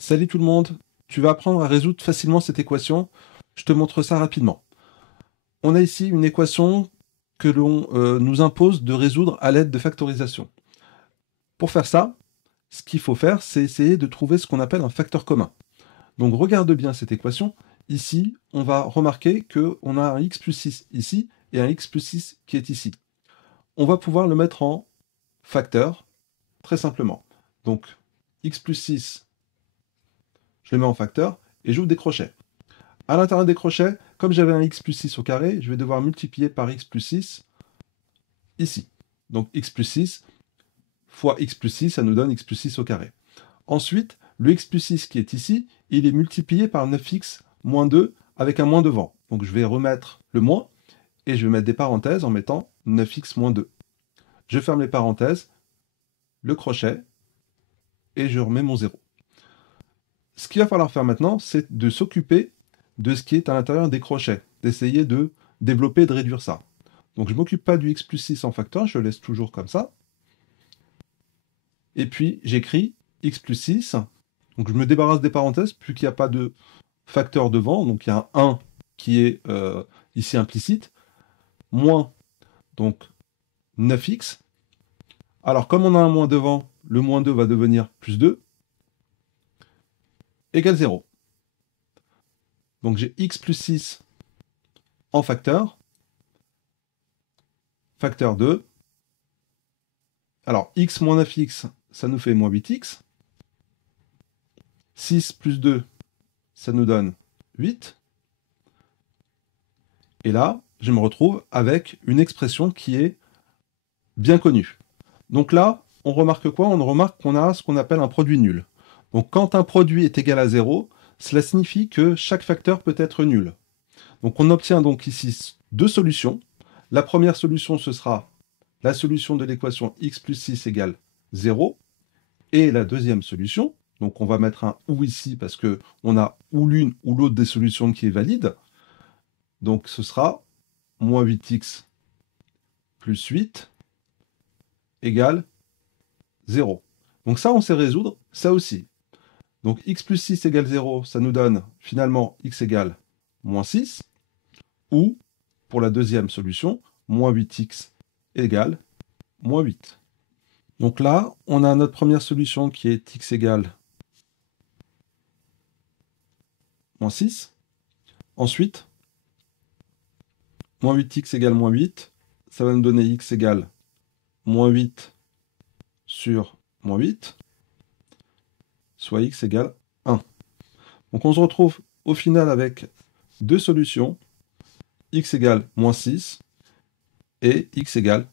Salut tout le monde, tu vas apprendre à résoudre facilement cette équation. Je te montre ça rapidement. On a ici une équation que l'on nous impose de résoudre à l'aide de factorisation. Pour faire ça, ce qu'il faut faire, c'est essayer de trouver ce qu'on appelle un facteur commun. Donc regarde bien cette équation. Ici, on va remarquer qu'on a un x plus 6 ici et un x plus 6 qui est ici. On va pouvoir le mettre en facteur, très simplement. Donc x plus 6, je le mets en facteur et j'ouvre des crochets. À l'intérieur des crochets, comme j'avais un x plus 6 au carré, je vais devoir multiplier par x plus 6 ici. Donc x plus 6 fois x plus 6, ça nous donne x plus 6 au carré. Ensuite, le x plus 6 qui est ici, il est multiplié par 9x moins 2 avec un moins devant. Donc je vais remettre le moins et je vais mettre des parenthèses en mettant 9x moins 2. Je ferme les parenthèses, le crochet, et je remets mon 0. Ce qu'il va falloir faire maintenant, c'est de s'occuper de ce qui est à l'intérieur des crochets, d'essayer de développer et de réduire ça. Donc je ne m'occupe pas du x plus 6 en facteur, je le laisse toujours comme ça. Et puis j'écris x plus 6. Donc je me débarrasse des parenthèses, plus qu'il n'y a pas de facteur devant, donc il y a un 1 qui est ici implicite, moins donc 9x. Alors comme on a un moins devant, le moins 2 va devenir plus 2, égale 0. Donc j'ai x plus 6 en facteur, facteur 2. Alors x moins 9x, ça nous fait moins 8x. 6 plus 2, ça nous donne 8. Et là, je me retrouve avec une expression qui est bien connue. Donc là, on remarque quoi? On remarque qu'on a ce qu'on appelle un produit nul. Donc quand un produit est égal à 0, cela signifie que chaque facteur peut être nul. Donc on obtient donc ici deux solutions. La première solution, ce sera la solution de l'équation x plus 6 égale 0. Et la deuxième solution, donc on va mettre un ou ici parce qu'on a ou l'une ou l'autre des solutions qui est valide. Donc ce sera moins 8x plus 8 égale 0. Donc ça, on sait résoudre, ça aussi. Donc x plus 6 égale 0, ça nous donne finalement x égale moins 6. Ou, pour la deuxième solution, moins 8x égale moins 8. Donc là, on a notre première solution qui est x égale moins 6. Ensuite, moins 8x égale moins 8. Ça va nous donner x égale moins 8 sur moins 8, soit x égale 1. Donc on se retrouve au final avec deux solutions, x égale moins 6 et x égale